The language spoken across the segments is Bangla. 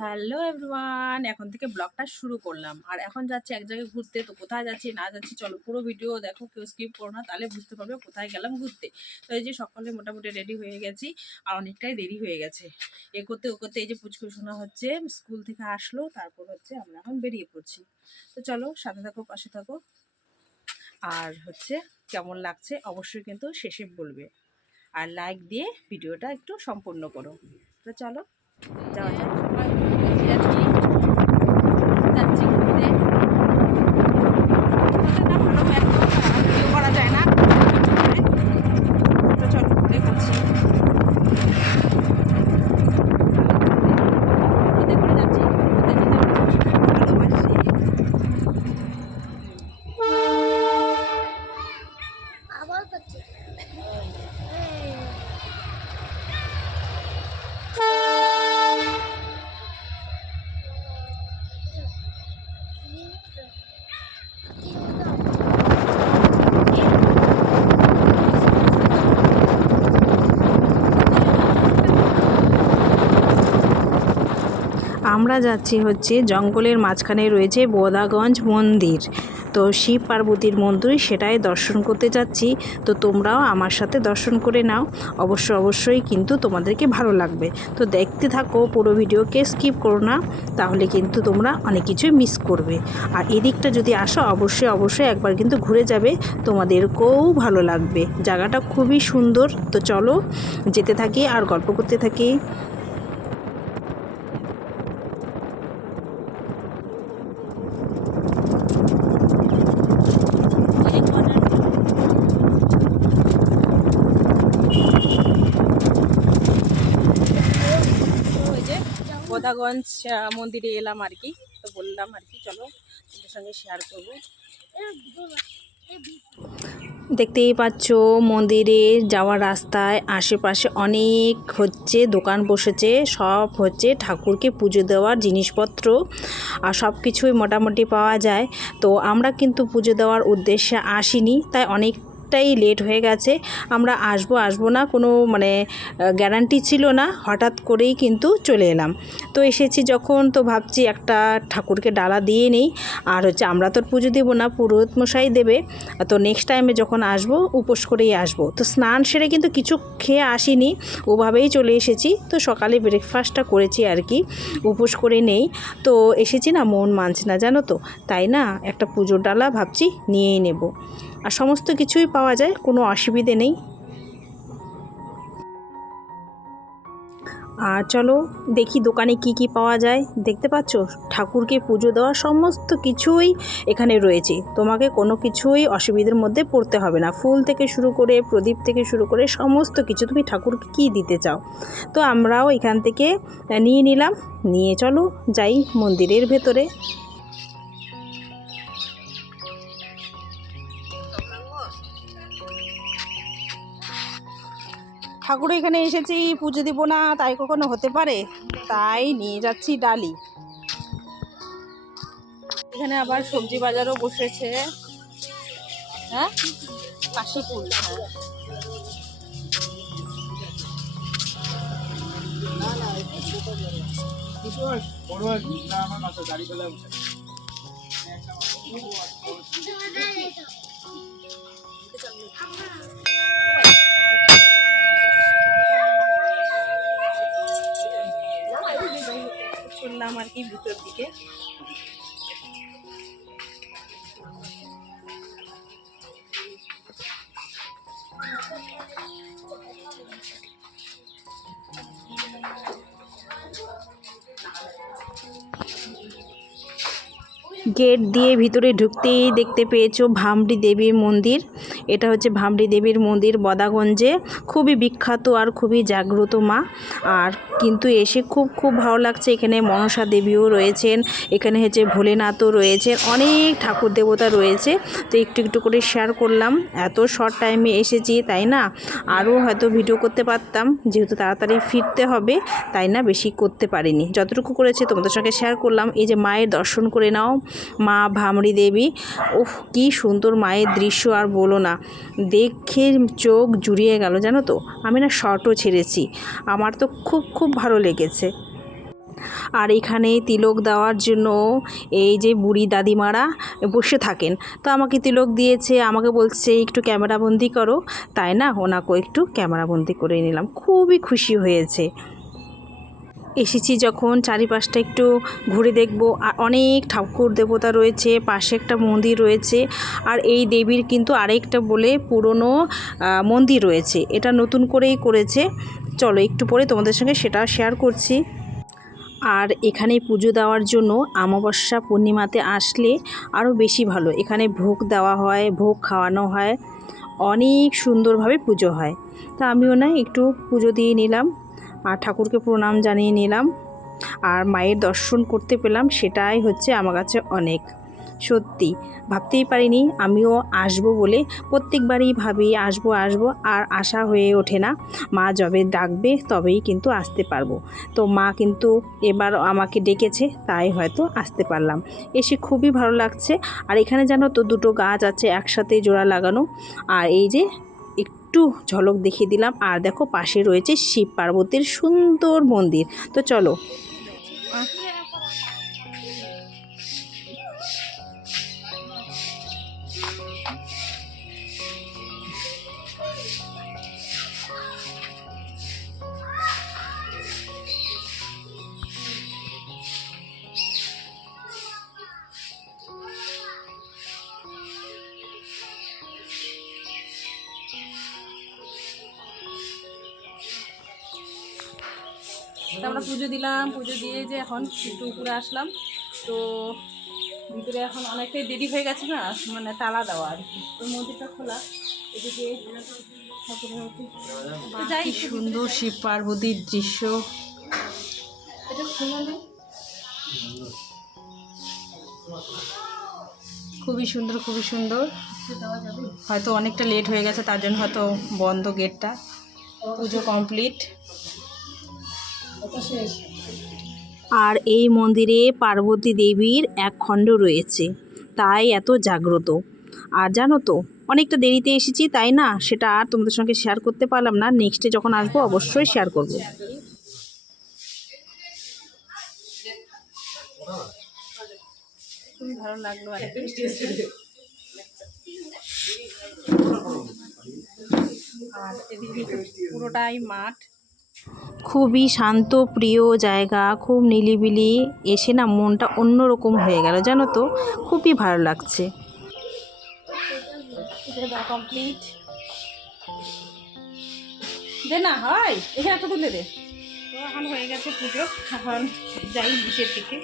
হ্যালো এভরিওয়ান, এখন থেকে ব্লগটা শুরু করলাম। আর এখন যাচ্ছি এক জায়গায় ঘুরতে। তো কোথায় যাচ্ছি না যাচ্ছি চলো পুরো ভিডিও দেখো, কেউ স্কিপ করো না, তাহলে বুঝতে পারবে কোথায় গেলাম ঘুরতে। তো এই যে সকালে মোটামুটি রেডি হয়ে গেছি, আর অনেকটাই দেরি হয়ে গেছে। এ করতে ও করতে এই যে পুচকু শোনা হচ্ছে স্কুল থেকে আসলো, তারপর হচ্ছে আমরা এখন বেরিয়ে পড়ছি। তো চলো সাথে থাকো, পাশে থাকো। আর হচ্ছে কেমন লাগছে অবশ্যই কিন্তু শেষে বলবে, আর লাইক দিয়ে ভিডিওটা একটু সম্পূর্ণ করো। তো চলো যাওয়া যাক। যাচ্ছি ঘুরতে। না ভালো একদম ভিডিও করা যায় না। তো চলো ঘুরে করছি। ঘুরতে করে যাচ্ছি, ঘুরতে যেতে আমরা ভালোবাসি। আবার করছি। আমরা যাচ্ছি হচ্ছে জঙ্গলের মাঝখানে রয়েছে বোদাগঞ্জ মন্দির। তো শিব পার্বতীর মন্দির, সেটাই দর্শন করতে যাচ্ছি। তো তোমরাও আমার সাথে দর্শন করে নাও, অবশ্যই কিন্তু তোমাদেরকে ভালো লাগবে। তো দেখতে থাকো পুরো ভিডিওকে, স্কিপ করো না, তাহলে কিন্তু তোমরা অনেক কিছুই মিস করবে। আর এদিকটা যদি আসো অবশ্যই একবার কিন্তু ঘুরে যাবে, তোমাদেরকেও ভালো লাগবে। জায়গাটা খুবই সুন্দর। তো চলো যেতে থাকি আর গল্প করতে থাকি। বোদাগঞ্জ মন্দিরে এলাম আর কি। তো বললাম আর কি চলো তোমাদের সঙ্গে শেয়ার করব। দেখতেই পাচ্ছ মন্দিরে যাওয়ার রাস্তায় আশেপাশে অনেক হচ্ছে দোকান বসেছে, সব হচ্ছে ঠাকুরকে পুজো দেওয়ার জিনিসপত্র আর সব কিছুই মোটামুটি পাওয়া যায়। তো আমরা কিন্তু পুজো দেওয়ার উদ্দেশ্যে আসিনি, তাই অনেকটাই লেট হয়ে গেছে। আমরা আসবো না কোনো গ্যারান্টি ছিল না, হঠাৎ করেই কিন্তু চলে এলাম। তো এসেছি যখন, তো ভাবছি একটা ঠাকুরকে ডালা দিয়ে নেই। আর হচ্ছে আমরা তো পুজো দেবো না, পুরোহিত মশাই দেবে। তো নেক্সট টাইমে যখন আসবো উপোস করেই আসবো। তো স্নান সেরে কিন্তু কিছু খেয়ে আসিনি, ওভাবেই চলে এসেছি। তো সকালে ব্রেকফাস্টটা করেছি আর কি, উপোস করে নেই। তো এসেছি না, মন মানছে না জানো তো, তাই না একটা পুজোর ডালা ভাবছি নিয়েই নেব। আর সমস্ত কিছুই পাওয়া যায়, কোনো অসুবিধে নেই। আর চলো দেখি দোকানে কি কি পাওয়া যায়। দেখতে পাচ্ছ ঠাকুরকে পুজো দেওয়ার সমস্ত কিছুই এখানে রয়েছে, তোমাকে কোনো কিছুই অসুবিধার মধ্যে পড়তে হবে না। ফুল থেকে শুরু করে প্রদীপ থেকে শুরু করে সমস্ত কিছু, তুমি ঠাকুরকে কী দিতে চাও। তো আমরাও এখান থেকে নিয়ে নিলাম, নিয়ে চলো যাই মন্দিরের ভেতরে। ঠাকুর এখানে এসেছি, পুজো দিব না তাই কখনো হতে পারে, তাই নিয়ে যাচ্ছি ডালি। এখানে আবার সবজি বাজারও বসেছে। হ্যাঁ কাশি ফুল, হ্যাঁ। শুনলাম আর কি ভিতর দিকে। গেট দিয়ে ভিতরে ঢুকতেই দেখতে পেয়েছো ভামড়ি দেবীর মন্দির। এটা হচ্ছে ভামড়ি দেবীর মন্দির বদাগঞ্জে, খুবই বিখ্যাত আর খুবই জাগ্রত মা। আর কিন্তু এসে খুব ভালো লাগছে। এখানে মনসা দেবীও রয়েছেন, এখানে হচ্ছে ভোলেনাথও রয়েছেন, অনেক ঠাকুর দেবতা রয়েছে। তো একটু করে শেয়ার করলাম, এত শর্ট টাইমে এসেছি তাই না, আরও হয়তো ভিডিও করতে পারতাম, যেহেতু তাড়াতাড়ি ফিরতে হবে তাই না বেশি করতে পারিনি। যতটুকু করেছে তোমাদের সঙ্গে শেয়ার করলাম। এই যে মায়ের দর্শন করে নাও, মা ভামড়ি দেবী। ওহ কি সুন্দর মায়ের দৃশ্য, আর বলো না, দেখে চোখ জুড়িয়ে গেল জানো তো। আমি না শর্টও ছেড়েছি, আমার তো খুব ভালো লেগেছে। আর এখানে তিলক দেওয়ার জন্য এই যে বুড়ি দাদিমারা বসে থাকেন, তো আমাকে তিলক দিয়েছে, আমাকে বলছে একটু ক্যামেরাবন্দি করো, তাই না ওনাকেও একটু ক্যামেরাবন্দি করে নিলাম। খুবই খুশি হয়েছে। এসেছি যখন চারিপাশটা একটু ঘুরে দেখব। আর অনেক ঠাকুর দেবতা রয়েছে, পাশে একটা মন্দির রয়েছে। আর এই দেবীর কিন্তু আরেকটা বলে পুরনো মন্দির রয়েছে, এটা নতুন করেই করেছে। চলো একটু পরে তোমাদের সঙ্গে সেটা শেয়ার করছি। আর এখানে পুজো দেওয়ার জন্য অমাবস্যা পূর্ণিমাতে আসলে আরও বেশি ভালো। এখানে ভোগ দেওয়া হয়, ভোগ খাওয়ানো হয়, অনেক সুন্দরভাবে পুজো হয়। তা আমিও না একটু পুজো দিয়ে নিলাম আর ঠাকুরকে প্রণাম জানিয়ে নিলাম। আর মায়ের দর্শন করতে পেলাম, সেটাই হচ্ছে আমার কাছে অনেক। সত্যি ভাবতেই পারিনি আমিও আসবো বলে। প্রত্যেকবারই ভাবি আসবো আসবো, আর আশা হয়ে ওঠে না। মা যবে ডাকবে তবেই কিন্তু আসতে পারবো। তো মা কিন্তু এবার আমাকে ডেকেছে, তাই হয়তো আসতে পারলাম। এসে খুবই ভালো লাগছে। আর এখানে জানো তো দুটো গাছ আছে একসাথে জোড়া লাগানো। আর এই যে একটু ঝলক দেখিয়ে দিলাম। আর দেখো পাশে রয়েছে শিব পার্বতীর সুন্দর মন্দির। তো চলো। আমরা পুজো দিলাম, পুজো দিয়ে যে এখন একটু উপরে আসলাম। তো ভিতরে এখন অনেকটাই দেরি হয়ে গেছে না, মানে তালা দেওয়া আর কি, ওই মন্দিরটা খোলা। এদিকে যাই, সুন্দর শিব পার্বতীর দৃশ্য। এটা খুবই সুন্দর, খুবই সুন্দর। হয়তো অনেকটা লেট হয়ে গেছে, তার জন্য হয়তো বন্ধ গেটটা। পুজো কমপ্লিট। আর এই মন্দিরে পার্বতী দেবীর এক খণ্ড রয়েছে, তাই এত জাগ্রত। আর জানো তো অনেকটা দেরিতে এসেছি, তাই না সেটা আর তোমাদের সঙ্গে শেয়ার করতে পারলাম না। নেক্সটে যখন আসবো অবশ্যই শেয়ার করব। খুবই ভালো লাগলো। আর এদিকে পুরোটাই মাঠ, খুবই শান্ত প্রিয় জায়গা, খুব নিলিবিলি। এসে না মনটা অন্যরকম হয়ে গেল, জানো তো খুবই ভালো লাগছে। কমপ্লিট দে না হয়, এখানে তো তুলে দে। তো এখন হয়ে গেছে পুজো, এখন যাই নিচের দিকে।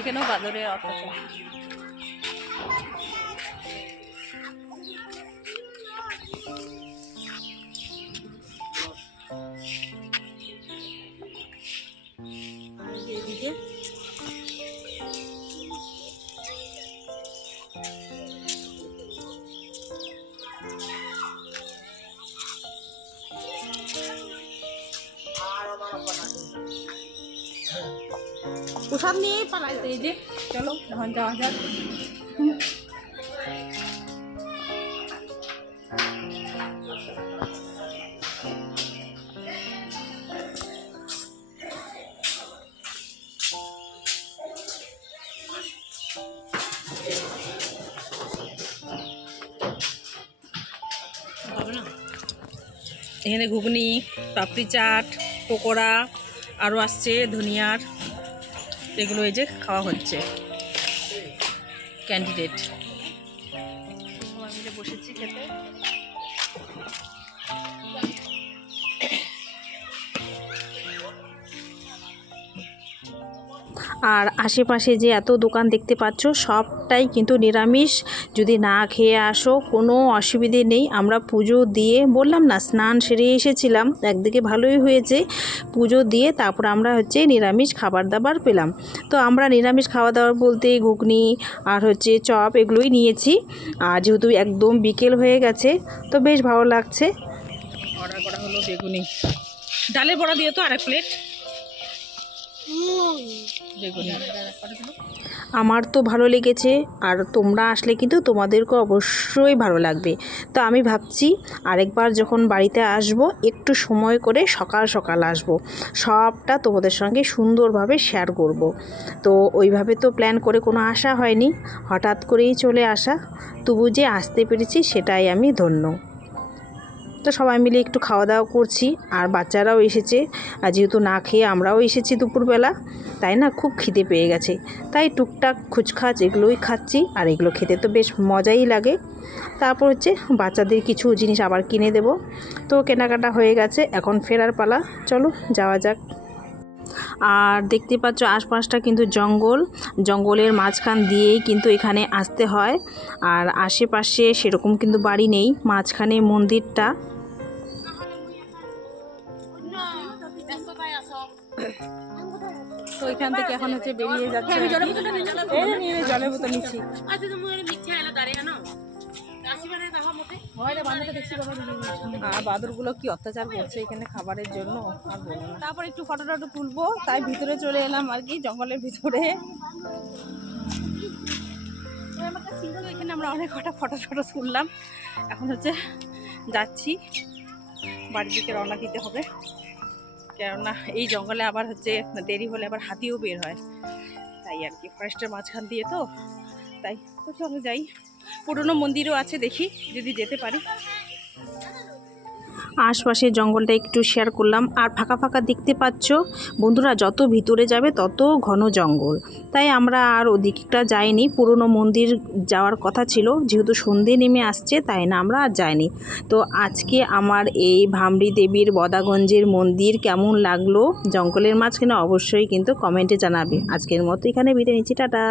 এখানেও বাদরের অত্যাচার। এদিকে প্রসাদ নিয়ে পালাইতে। এই যে চলো এখন যাওয়া যাক। এখানে ঘুগনি, পাপড়ি চাট, পকোড়া, আরও আসছে ধনিয়ার, এগুলো এই যে খাওয়া হচ্ছে। ক্যান্ডিডেট সবাই মিলে বসেছি খেতে। আর আশেপাশে যে এত দোকান দেখতে পাচ্ছ সবটাই কিন্তু নিরামিষ। যদি না খেয়ে আসো কোনো অসুবিধে নেই। আমরা পুজো দিয়ে বললাম না স্নান সেরে এসেছিলাম, একদিকে ভালোই হয়েছে। পুজো দিয়ে তারপর আমরা হচ্ছে নিরামিষ খাবার দাবার পেলাম। তো আমরা নিরামিষ খাওয়া দাওয়া বলতে ঘুগনি আর হচ্ছে চপ এগুলোই নিয়েছি। আর যেহেতু একদম বিকেল হয়ে গেছে তো বেশ ভালো লাগছে। অর্ডার করা হলো বেগুনি, ডালের বড়া দিয়ে তো আরেক প্লেট। আমার তো ভালো লেগেছে, আর তোমরা আসলে কিন্তু তোমাদেরকে অবশ্যই ভালো লাগবে। তো আমি ভাবছি আরেকবার যখন বাড়িতে আসব একটু সময় করে সকাল সকাল আসব, সবটা তোমাদের সঙ্গে সুন্দরভাবে শেয়ার করব। তো ওইভাবে তো প্ল্যান করে কোনো আসা হয়নি, হঠাৎ করেই চলে আসা। তবু যে আসতে পেরেছি সেটাই আমি ধন্য। তো সবাই মিলে একটু খাওয়া দাওয়া করছি, আর বাচ্চারাও এসেছে, আর যেহেতু না খেয়ে আমরাও এসেছি দুপুরবেলা, তাই না খুব খিদে পেয়ে গেছে। তাই টুকটাক খুচখাচ এগুলোই খাচ্ছি, আর এগুলো খেতে তো বেশ মজাই লাগে। তারপর হচ্ছে বাচ্চাদের কিছু জিনিস আবার কিনে দেব। তো কেনাকাটা হয়ে গেছে, এখন ফেরার পালা, চলো যাওয়া যাক। আর দেখতে পাচ্ছ আশপাশটা কিন্তু জঙ্গল, জঙ্গলের মাঝখান দিয়েই কিন্তু এখানে আসতে হয়। আর আশেপাশে সেরকম কিন্তু বাড়ি নেই, মাঝখানে মন্দিরটা। তো এখান থেকে এখন হচ্ছে বেরিয়ে যাচ্ছে। জলের বোতল নিচ্ছি। আর বাদুরগুলো কি অত্যাচার করছে এখানে খাবারের জন্য, আর বলো না। তারপর একটু ফটোটা তুলবো, তাই ভিতরে চলে এলাম আর কি, জঙ্গলের ভিতরে। এখানে আমরা অনেক কটা ফটো তুললাম। এখন হচ্ছে যাচ্ছি বাড়ির দিকে, রওনা দিতে হবে। কেননা এই জঙ্গলে আবার হচ্ছে দেরি হলে আবার হাতিও বের হয়, তাই আর কি, ফরেস্টের মাঝখান দিয়ে তো, তাই। তো চলো যাই, পুরনো মন্দিরও আছে, দেখি যদি যেতে পারি। আশপাশের জঙ্গলটা একটু শেয়ার করলাম। আর ফাঁকা ফাঁকা দেখতে পাচ্ছ বন্ধুরা, যত ভিতরে যাবে তত ঘন জঙ্গল, তাই আমরা আর ওদিকটা যাইনি। পুরনো মন্দির যাওয়ার কথা ছিল, যেহেতু সন্ধে নেমে আসছে, তাই না আমরা আর যাইনি। তো আজকে আমার এই ভামরি দেবীর বদাগঞ্জের মন্দির কেমন লাগলো জঙ্গলের মাঝখানে, অবশ্যই কিন্তু কমেন্টে জানাবে। আজকের মতো এখানে বিদায় নিচ্ছি, টাটা।